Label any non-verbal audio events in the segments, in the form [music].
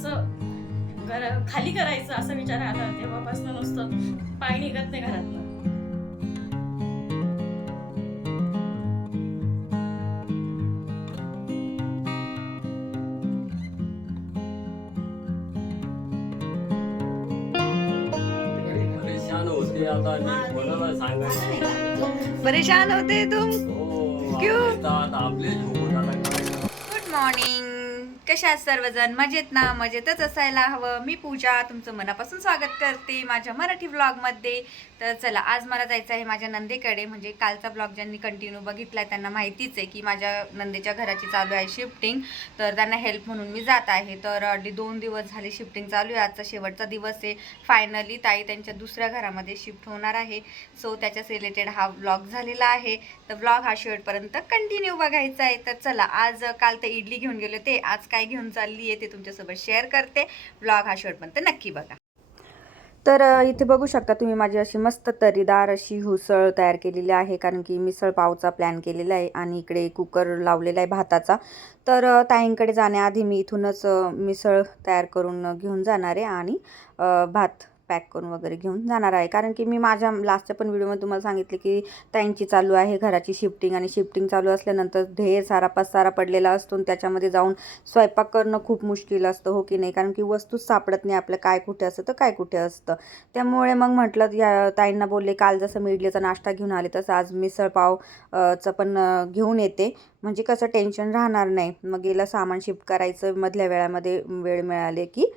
असं घर खाली करायचं असं विचार आला तेव्हापासून नुसतं पाय निघत नाही घरातनं. परेशान होते आता मी. कोणाला सांगायचं? परेशान होते तुम? हो क्यों? गुड मॉर्निंग कशा आहात सर्वजण मजेत ना? मजेतच असायला हवं. मी पूजा तुमचं मनापासून स्वागत करते माझ्या मराठी ब्लॉगमध्ये तर चला आज मला जायचं आहे माझ्या नंदेकडे. म्हणजे कालचा ब्लॉग ज्यांनी कंटिन्यू बघितलाय त्यांना माहितीच आहे की माझ्या नंदेच्या घराची चालू आहे शिफ्टिंग तर त्यांना हेल्प म्हणून मी जात आहे. तर ऑलरेडी दोन दिवस झाले शिफ्टिंग चालू आहे. आजचा शेवटचा दिवस आहे. फायनली ताई त्यांच्या दुसऱ्या घरामध्ये शिफ्ट होणार आहे. सो त्याच्याच रिलेटेड हा ब्लॉग झालेला आहे. तर ब्लॉग हा शेवटपर्यंत कंटिन्यू बघायचा आहे. तर चला आज काल ते इडली घेऊन गेले ते आज काय घेऊन चालली आहे ते तुमच्यासोबत शेअर करते. ब्लॉग हा शेवटपर्यंत नक्की बघा. तर इथे बघू शकता तुम्ही माझी अशी मस्त तरीदार अशी हुसळ तयार केलेली आहे. कारण की मिसळ पावचा प्लॅन केलेला आहे आणि इकडे कुकर लावलेला आहे भाताचा. तर ताईंकडे जाण्याआधी मी इथूनच मिसळ तयार करून घेऊन जाणार आहे आणि भात पॅक करून वगैरे घेऊन जाणार आहे. कारण की मी माझ्या लास्टच्या पण व्हिडिओमध्ये तुम्हाला सांगितले की ताईंची चालू आहे घराची शिफ्टिंग आणि शिफ्टिंग चालू असल्यानंतर ढेर सारा पसारा पडलेला असतो आणि त्याच्यामध्ये जाऊन स्वयंपाक करणं खूप मुश्किल असतं हो की नाही? कारण की वस्तूच सापडत नाही आपलं काय कुठे असतं तर काय कुठे असतं. त्यामुळे मग म्हटलं या ताईंना बोलले काल जसं मी इडलीचा नाश्ता घेऊन आले तसं आज मिसळपाव चं पण घेऊन येते. म्हणजे कसं टेन्शन राहणार नाही. मग गेलं सामान शिफ्ट करायचं मधल्या वेळामध्ये वेळ मिळाले की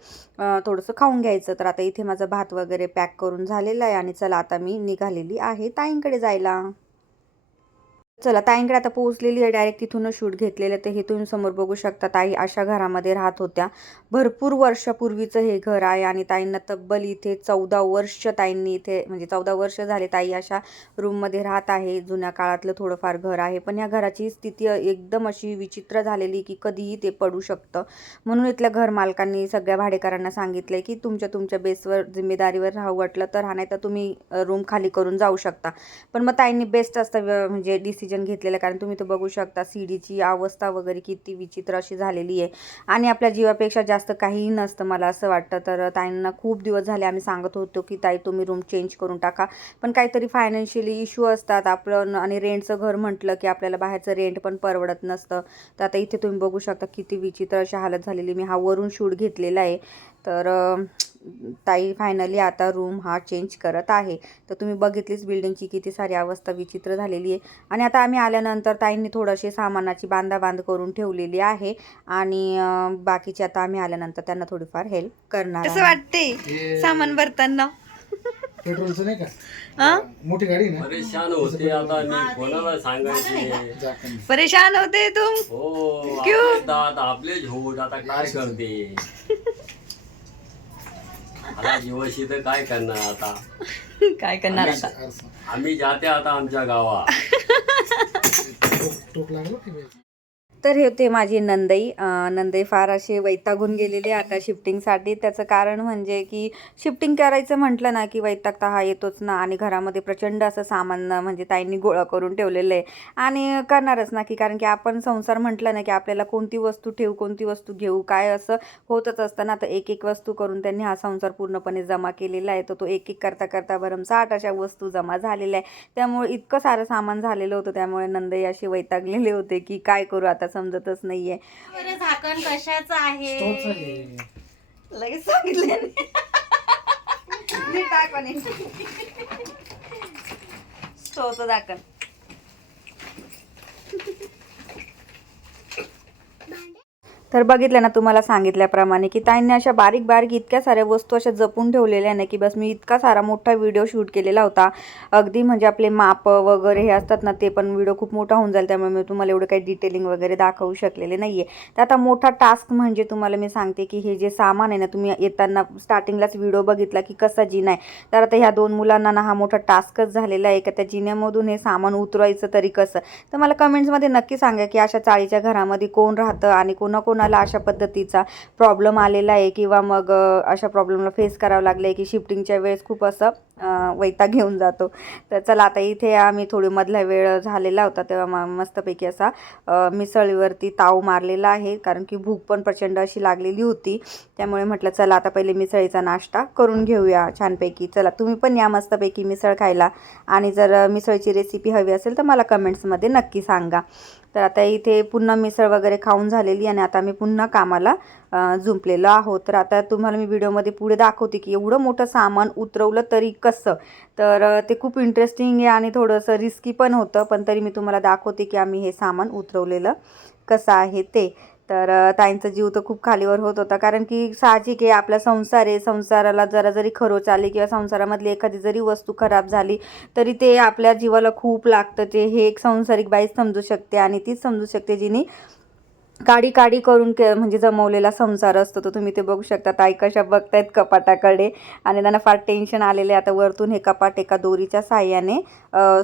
थोडंसं खाऊन घ्यायचं. तर आता इथे माझा भात वगैरे पॅक करून झालेला आहे आणि चला आता मी निघालेली आहे ताईंकडे जायला. चला ताईंकडे आता पोहोचलेली आहे डायरेक्ट तिथूनच शूट घेतलेलं ते हे तुम्ही समोर बघू शकता ताई अशा घरामध्ये राहत होत्या. भरपूर वर्षापूर्वीचं हे घर आहे आणि ताईंना तब्बल इथे चौदा वर्ष ताईंनी इथे म्हणजे चौदा वर्ष झाले ताई अशा रूममध्ये राहत आहे. जुन्या काळातलं थोडंफार घर आहे. पण या घराची स्थिती एकदम अशी विचित्र झालेली की कधीही ते पडू शकतं. म्हणून इथल्या घर मालकांनी सगळ्या भाडेकरांना सांगितलं की तुमच्या तुमच्या बेसवर जिम्मेदारीवर राहू वाटलं तर हा नाही तर तुम्ही रूम खाली करून जाऊ शकता. पण मग ताईंनी बेस्ट असतं म्हणजे डिसिजन घेतलेलं कारण तुम्ही तो बघू शकता सीडीची अवस्था वगैरे किती विचित्र अशी झालेली आहे. आणि आपल्या जीवापेक्षा जास्त काहीही नसतं मला असं वाटतं. तर ताईंना खूप दिवस झाले आम्ही सांगत होतो की ताई तुम्ही रूम चेंज करून टाका. पण काहीतरी फायनान्शियली इश्यू असतात. आपलं आणि रेंटचं घर म्हटलं की आपल्याला बाहेरचं रेंट पण परवडत नसतं. तर आता इथे तुम्ही बघू शकता किती विचित्र अशी हालत झालेली मी हा वरून शूट घेतलेला आहे. तर ताई फायनली आता रूम हा चेंज करत आहे. तर तुम्ही बघितलीच बिल्डिंगची किती सारी अवस्था विचित्र झालेली आहे. आणि आता आम्ही आल्यानंतर ताईंनी थोडीशी सामानाची बांधाबांध करून ठेवलेली आहे. आणि बाकीची आता आम्ही आल्यानंतर त्यांना थोडीफार हेल्प करणार कसं वाटते हे सामान भरताना? पेट्रोलचं नाही का? मोठी गाडी आहे ना? परेशान होते आता मी कोणाला सांगायचे? झाकण. परेशान होते तुम? हो क्यों? आपले झोपून आता काय करते? आता जीवाशी तर काय करणार आता [laughs] काय करणार आता. आम्ही जाते आता आमच्या गावात टोक- लागलं? तर हे होते माझी नंदई. नंदई फार असे वैतागून गेलेले आता शिफ्टिंगसाठी. त्याचं कारण म्हणजे की शिफ्टिंग करायचं म्हटलं ना की वैतागता हा येतोच ना आणि घरामध्ये प्रचंड असं सामान म्हणजे ताईंनी गोळा करून ठेवलेलं आहे. आणि करणारच ना की कारण की आपण संसार म्हटलं ना की आपल्याला कोणती वस्तू ठेवू कोणती वस्तू घेऊ काय असं होतच असतं ना. तर एक एक वस्तू करून त्यांनी हा संसार पूर्णपणे जमा केलेला आहे. तर तो एक एक करता करता भरमसाठ अशा वस्तू जमा झालेल्या आहे त्यामुळे इतकं सारं सामान झालेलं होतं. त्यामुळे नंदई असे वैतागलेले होते की काय करू आता समजतच नाहीये. बरं झाकण कशाचं आहे. लगेच सांगितले स्टोवचं दाखल तर बघितलं ना तुम्हाला सांगितल्याप्रमाणे की ताईंनी अशा बारीक बारीक इतक्या साऱ्या वस्तू अशा जपून ठेवलेल्या नाही की बस मी इतका सारा मोठा व्हिडिओ शूट केलेला होता. अगदी म्हणजे आपले माप वगैरे हे असतात ना ते पण व्हिडिओ खूप मोठा होऊन जाईल त्यामुळे मी तुम्हाला एवढं काही डिटेलिंग वगैरे दाखवू शकलेले नाही आहे तर आता मोठा टास्क म्हणजे तुम्हाला मी सांगते की हे जे सामान आहे ना तुम्ही येताना स्टार्टिंगलाच व्हिडिओ बघितला की कसा जिना आहे. तर आता ह्या दोन मुलांना ना हा मोठा टास्कच झालेला आहे का त्या जिन्यामधून हे सामान उतरवायचं तरी कसं? तर मला कमेंट्समध्ये नक्की सांगा की अशा चाळीच्या घरामध्ये कोण राहतं आणि कोणाकोणाला कोणाला अशा पद्धतीचा प्रॉब्लेम आलेला आहे किंवा मग अशा प्रॉब्लेमला फेस करावं लागलं आहे की शिफ्टिंगच्या वेळेस खूप असं वैता वैताग घेऊन जातो. तर चला आता इथे आम्ही थोडी मधला वेळ झालेला होता तेव्हा म मस्तपैकी असा मिसळीवरती ताव मारलेला आहे. कारण की भूक पण प्रचंड अशी लागलेली होती. त्यामुळे म्हटलं चला आता पहिले मिसळीचा नाश्ता करून घेऊया छानपैकी. चला तुम्ही पण या मस्तपैकी मिसळ खायला. आणि जर मिसळीची मिसळची रेसिपी हवी असेल तर मला कमेंट्समध्ये नक्की सांगा. तर आता इथे पुन्हा मिसळ वगैरे खाऊन झालेली आणि आता मी पुन्हा कामाला जुंपलेलो आहोत. तर आता तुम्हाला मी व्हिडिओमध्ये पुढे दाखवते की एवढं मोठं सामान उतरवलं तरी कसं? तर ते खूप इंटरेस्टिंग आहे आणि थोडंसं रिस्की पण होतं पण तरी मी तुम्हाला दाखवते की आम्ही हे सामान उतरवलेलं कसं आहे ते. तर ताईंचा जीव तर खूप खालीवर होत होता. कारण की साहजिक आहे आपला संसार आहे. संसाराला जरा जरी खरोच आली किंवा संसारामधली एखादी जरी वस्तू खराब झाली तरी ते आपल्या जीवाला खूप लागतं. ते हे एक संसारिक बाईच समजू शकते आणि तीच समजू शकते जिने काडी काडी करून के म्हणजे जमवलेला संसार असतो. तो तुम्ही ते बघू शकता. ताई कशा बघतायत कपाटाकडे. आणि त्यांना फार टेन्शन आलेले आता वरतून हे कपाट एका दोरीच्या साह्याने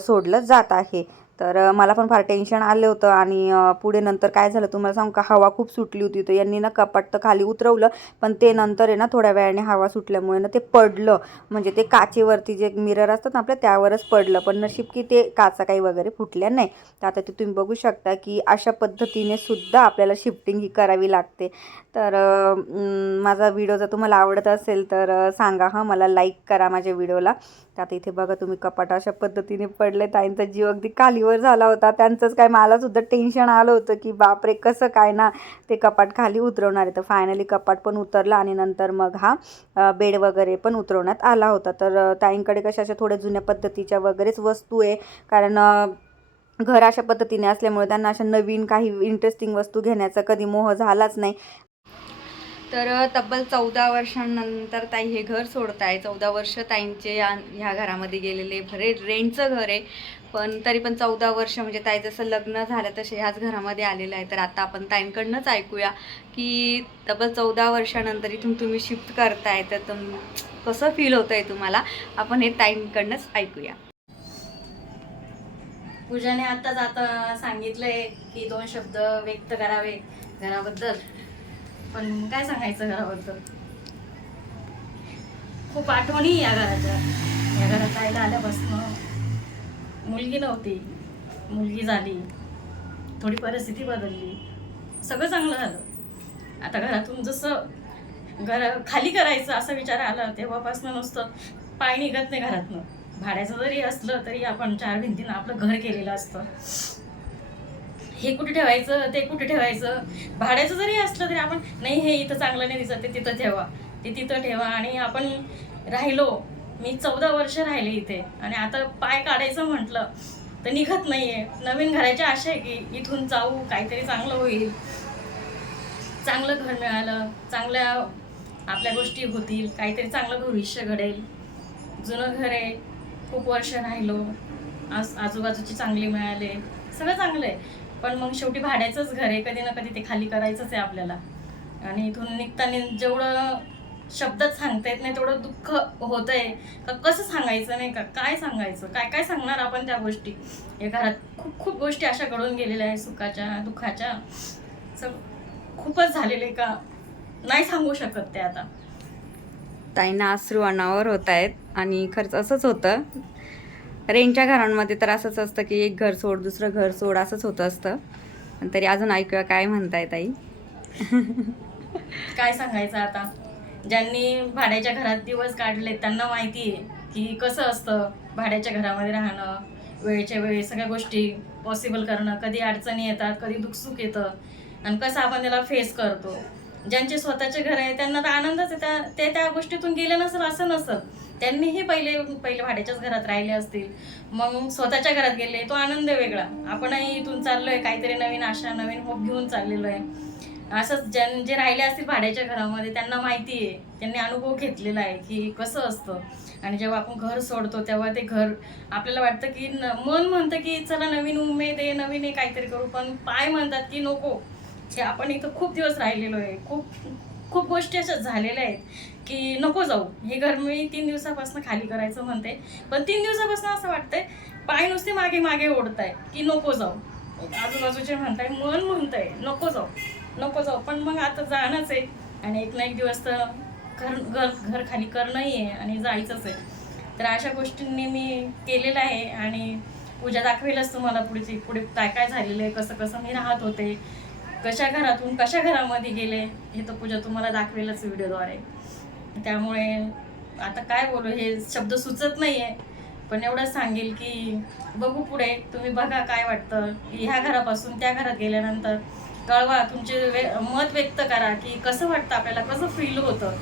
सोडलं जात आहे. तर मला पण फार टेन्शन आलं होतं आणि पुढे नंतर काय झालं तुम्हाला सांगू का? हवा खूप सुटली होती तर यांनी ना कपाट तर खाली उतरवलं पण ते नंतर आहे ना थोड्या वेळाने हवा सुटल्यामुळे ना ते पडलं. म्हणजे ते काचेवरती जे मिरर असतात ना आपल्या त्यावरच पडलं. पण नशीब की ते काचा काही वगैरे फुटल्या नाही. तर आता ते तुम्ही बघू शकता की अशा पद्धतीने सुद्धा आपल्याला शिफ्टिंग ही करावी लागते. तर माझा व्हिडिओ जर तुम्हाला आवडत असेल तर सांगा. हां मला लाईक करा माझ्या व्हिडिओला तर आता इथे बघा तुम्ही कपाट अशा पद्धतीने पडले ताईंचा जीव अगदी खाली डिलिव्हर झाला होता. त्यांचंच काय मला सुद्धा टेन्शन आलं होतं की बापरे कसं काय ना ते कपाट खाली उतरवणार आहे. तर फायनली कपाट पण उतरलं आणि नंतर मग हा बेड वगैरे पण उतरवण्यात आला होता. तर ताईंकडे कशा अशा थोड्या जुन्या पद्धतीच्या वगैरेच वस्तू आहे. कारण घर अशा पद्धतीने असल्यामुळे त्यांना अशा नवीन काही इंटरेस्टिंग वस्तू घेण्याचा कधी मोह झालाच नाही. तर तब्बल चौदा वर्षांनंतर ताई हे घर सोडत आहे चौदा वर्ष ताईंचे या- ह्या घरामध्ये गेलेले भरे रेंटचं घर आहे. पण तरी पण चौदा वर्ष म्हणजे ताई जसं लग्न झालं तसे ह्याच घरामध्ये आलेलं आहे. तर आता आपण ताईंकडनंच ऐकूया की तब्बल चौदा वर्षानंतर इथून तुम्ही शिफ्ट करताय. तर तुम कसं फील होतं आहे तुम्हाला? आपण हे ताईंकडनंच ऐकूया. पूजाने आताच आता सांगितलंय की दोन शब्द व्यक्त करावे घराबद्दल. पण काय सांगायचं घराबद्दल? खूप आठवणी या घराच्या. या घरात राहायला आल्यापासून मुलगी नव्हती. मुलगी झाली. थोडी परिस्थिती बदलली. सगळं चांगलं झालं. आता घरातून जसं घर खाली करायचं असा विचार आला तेव्हापासून नुसतं पाय निघत नाही घरातनं. भाड्याचं जरी असलं तरी आपण चार भिंतीनं आपलं घर केलेलं असतं. हे कुठे ठेवायचं? ते कुठे ठेवायचं? भाड्याचं जरी असलं तरी आपण नाही हे इथं चांगलं नाही दिसत ते तिथं ठेवा. ते तिथं ठेवा. आणि आपण राहिलो मी चौदा वर्ष राहिले इथे. आणि आता पाय काढायचं म्हटलं तर निघत नाही आहे नवीन घराची आशा आहे की इथून जाऊ काहीतरी चांगलं होईल. चांगलं घर मिळालं चांगल्या आपल्या गोष्टी होतील काहीतरी चांगलं भविष्य घडेल. जुनं घर आहे खूप वर्ष राहिलो. आज आजूबाजूची चांगली मिळाले. सगळं चांगलं आहे. पण मग शेवटी भाड्याचंच घर आहे. कधी ना कधी ते खाली करायचंच आहे आपल्याला. आणि इथून निघताना जेवढं शब्दात सांगता येत नाही तेवढं दुःख होत आहे का कसं सांगायचं नाही का? काय सांगायचं? काय काय सांगणार आपण त्या गोष्टी? या घरात खूप खूप गोष्टी अशा घडून गेलेल्या आहे सुखाच्या दुःखाच्या. सग खूपच झालेले का? नाही सांगू शकत ते आता. ताईंना अश्रू अनावर होत आहेत. आणि खरंच असंच होतं. रेंटच्या घरांमध्ये तर असंच असतं की एक घर सोड दुसरं घर सोड असंच होतं असतं. तरी अजून ऐकूया काय म्हणताय ताई. काय सांगायचं आता? ज्यांनी भाड्याच्या घरात दिवस काढले त्यांना माहिती आहे की कसं असतं भाड्याच्या घरामध्ये राहणं वेळच्या वेळी सगळ्या गोष्टी पॉसिबल करणं कधी अडचणी येतात कधी दुखसुख येतं आणि कसं आपण त्याला फेस करतो. ज्यांचे स्वतःचे घर आहे त्यांना तर आनंदच आहे. त्या ते त्या गोष्टीतून गेले नसेल असं नसतं त्यांनीही पहिले पहिले भाड्याच्याच घरात राहिले असतील. मग स्वतःच्या घरात गेले तो आनंद वेगळा. आपणही इथून चाललोय काहीतरी नवीन आशा नवीन होप घेऊन चाललेलो आहे. असंच ज्यां जे राहिले असतील भाड्याच्या घरामध्ये त्यांना माहिती आहे. त्यांनी अनुभव घेतलेला आहे की कसं असतं. आणि जेव्हा आपण घर सोडतो तेव्हा ते घर आपल्याला वाटतं की न- मन म्हणतं की चला नवीन उमेद आहे नवीन आहे काहीतरी करू पण पाय म्हणतात की नको. हे आपण इथं खूप दिवस राहिलेलो आहे. खूप खूप गोष्टी अशा झालेल्या आहेत की नको जाऊ. हे घर मी तीन दिवसापासून खाली करायचं म्हणते. पण तीन दिवसापासून असं वाटतंय पाय नुसते मागे मागे ओढताय की नको जाऊ. आजूबाजूचे म्हणताय मन म्हणतंय नको जाऊ. नको जाऊ. पण मग आता जाणंच आहे. आणि एक ना एक दिवस तर घर घर घर खाली करणंही आहे आणि जायचंच आहे. तर अशा गोष्टींनी मी केलेलं आहे आणि पूजा दाखवेलच तुम्हाला पुढची पुढे काय काय झालेलं आहे कसं कसं मी राहत होते. कशा घरातून कशा घरामध्ये गेले हे तर पूजा तुम्हाला दाखवेलच व्हिडिओद्वारे त्यामुळे आता काय बोलू हे शब्द सुचत नाही आहे पण एवढं सांगेल की बघू पुढे तुम्ही बघा काय वाटतं. ह्या घरापासून त्या घरात गेल्यानंतर कळवा तुमचे वे मत व्यक्त करा की कसं वाटतं आपल्याला कसं फील होतं.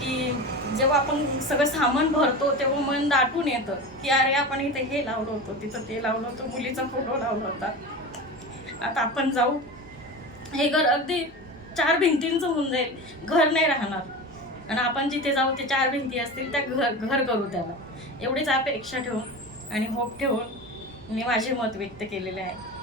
की जेव्हा आपण सगळं सामान भरतो तेव्हा मन दाटून येतं की अरे आपण इथे हे लावलं होतं तिथं ते लावलं होतं मुलीचा फोटो लावला होता. आता आपण जाऊ. हे घर अगदी चार भिंतींचं होऊन जाईल. घर नाही राहणार. आणि आपण जिथे जाऊ ते चार भिंती असतील त्या घर घर करू त्याला. एवढीच अपेक्षा ठेवून आणि होप ठेवून मी माझे मत व्यक्त केलेले आहे.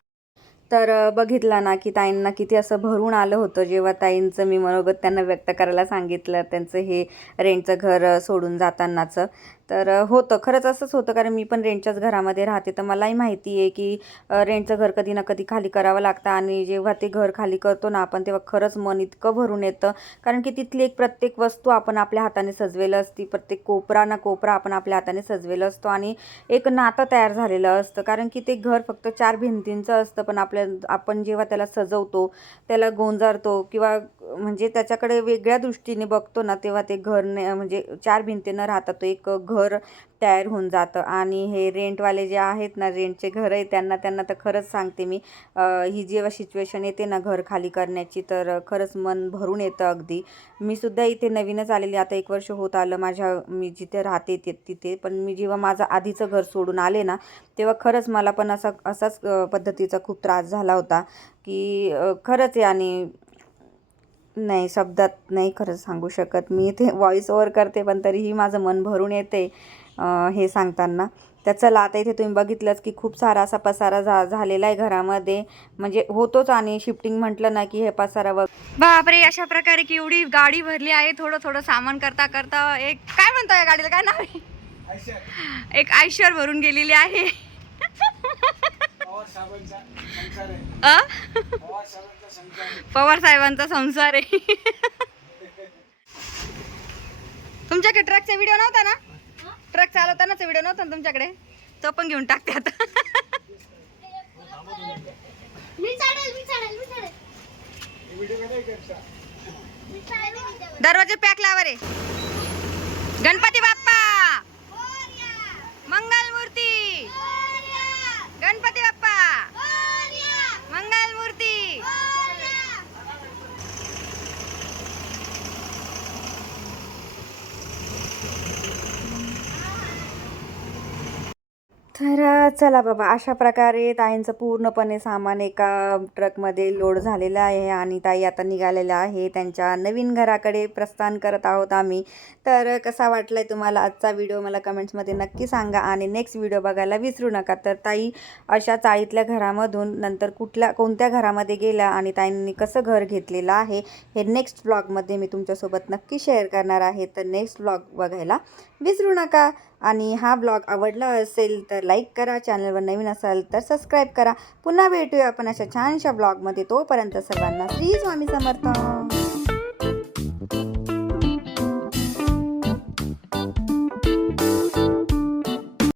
तर बघितलं बघितला ना की ताईंना किती असं भरून आलं होतं जेव्हा ताईंचं मी मनोगत त्यांना व्यक्त करायला सांगितलं त्यांचं हे रेंटचं घर सोडून जातानाचं. तर होतं. खरंच असंच होतं कारण मी पण रेंटच्याच घरामध्ये राहते. तर मलाही माहिती आहे की रेंटचं घर कधी ना कधी खाली करावं लागतं आणि जेव्हा ते घर खाली करतो ना आपण तेव्हा खरंच मन इतकं भरून येतं. कारण की तिथली एक प्रत्येक वस्तू आपण आपल्या हाताने सजवेलं असती. प्रत्येक कोपरा ना कोपरा आपण आपल्या हाताने सजवेलं असतो आणि एक नातं तयार झालेलं असतं. कारण की ते घर फक्त चार भिंतींचं असतं पण आपल्या आपण जेव्हा त्याला सजवतो त्याला गोंजारतो किंवा म्हणजे त्याच्याकडे वेगळ्या दृष्टीने बघतो ना तेव्हा ते घर ने म्हणजे चार भिंतीनं राहतात तो एक घर तयार होऊन जातं. आणि हे रेंटवाले जे आहेत ना रेंटचे घर आहे त्यांना त्यांना तर खरंच सांगते मी ही जेव्हा सिच्युएशन येते ना घर खाली करण्याची तर खरंच मन भरून येतं अगदी. मी सुद्धा इथे नवीनच आलेली आता एक वर्ष होत आलं माझ्या मी जिथे राहते ते तिथे. पण मी जेव्हा माझं आधीचं घर सोडून आले ना तेव्हा खरंच मला पण असा असाच पद्धतीचा खूप त्रास झाला होता की खरंच आहे. आणि नाही शब्दात नाही खरंच सांगू शकत. मी इथे व्हॉइस ओव्हर करते पण तरीही माझं मन भरून येते हे सांगताना. तर चला आता इथे तुम्ही बघितलंच की खूप सारा असा पसारा झा झालेला आहे घरामध्ये. म्हणजे होतोच आणि शिफ्टिंग म्हटलं ना की हे पसारा बघ बापरे अशा प्रकारे की एवढी गाडी भरली आहे. थोडं थोडं सामान करता करता एक काय म्हणतो या गाडीला? काय नाव आहे? एक आयशर भरून गेलेली आहे? [laughs] पवार साहेबांचा संसार आहे. तुमच्याकडे ट्रकचा व्हिडिओ नव्हता ना? ट्रक चालवतानाच व्हिडिओ नव्हता ना तुमच्याकडे? तो पण घेऊन टाकते आता. दरवाजे पॅक लावा रे. गणपती बाप्पा! मंगल मूर्ती गणपती बाप्पा मंगल मूर्ती तर चला बाबा अशा प्रकारे ताईंचं पूर्णपणे सामान एका ट्रकमध्ये लोड झालेलं आहे आणि ताई आता निघालेल्या आहे. त्यांच्या नवीन घराकडे प्रस्थान करत आहोत आम्ही. तर कसा वाटला आहे तुम्हाला आजचा व्हिडिओ? मला कमेंट्समध्ये नक्की सांगा आणि नेक्स्ट व्हिडिओ बघायला विसरू नका. तर ताई अशा चाळीतल्या घरामधून नंतर कुठल्या कोणत्या घरामध्ये गेल्या आणि ताईंनी कसं घर घेतलेलं आहे हे नेक्स्ट ब्लॉगमध्ये मी तुमच्यासोबत नक्की शेअर करणार आहे. तर नेक्स्ट ब्लॉग बघायला विसरू नका. आणि हा ब्लॉग आवडला असेल तर लाईक करा चॅनलवर नवीन असाल तर सबस्क्राईब करा. पुन्हा भेटूया आपण अशा छानशा ब्लॉगमध्ये तोपर्यंत सर्वांना श्री स्वामी समर्थ.